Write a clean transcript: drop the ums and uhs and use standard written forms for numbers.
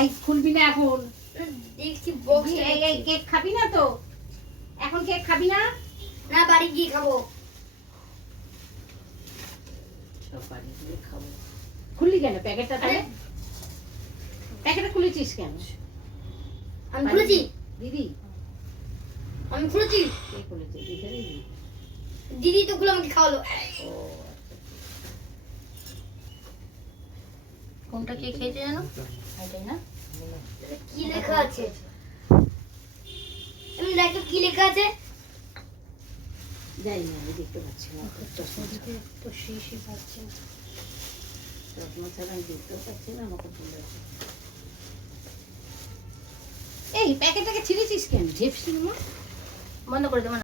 এই খুলবি না এখন। দেখছি বক্স এই কেক খাবি না তো? এখন কেক খাবি না? না, বাড়ি গিয়ে খাবো। সব বাড়ি গিয়ে খাবো। খুললি কেন প্যাকেটটা তাহলে? প্যাকেটটা খুলেছিস কেন? আমি খুলেছি। দিদি আমি খুলেছি। কে খুলেছে? দিদি। দিদি তো খুলে আমাকে খাওয়ালো। ও কোনটা কে খেয়েছে জানো? এটাই না? কি লেখা আছে? আমি দেখো কি লেখা আছে। জানি না, আমি দেখতে পাচ্ছি না। তো শিশি পাচ্ছে না। চশমা ছাড়া আমি দেখতেও পাচ্ছি না, আমাকে ভুলে আছে। এই প্যাকেটটাকে ছিঁড়েছিস কেন? ঝেপসি না? বন্ধ করে দেবো।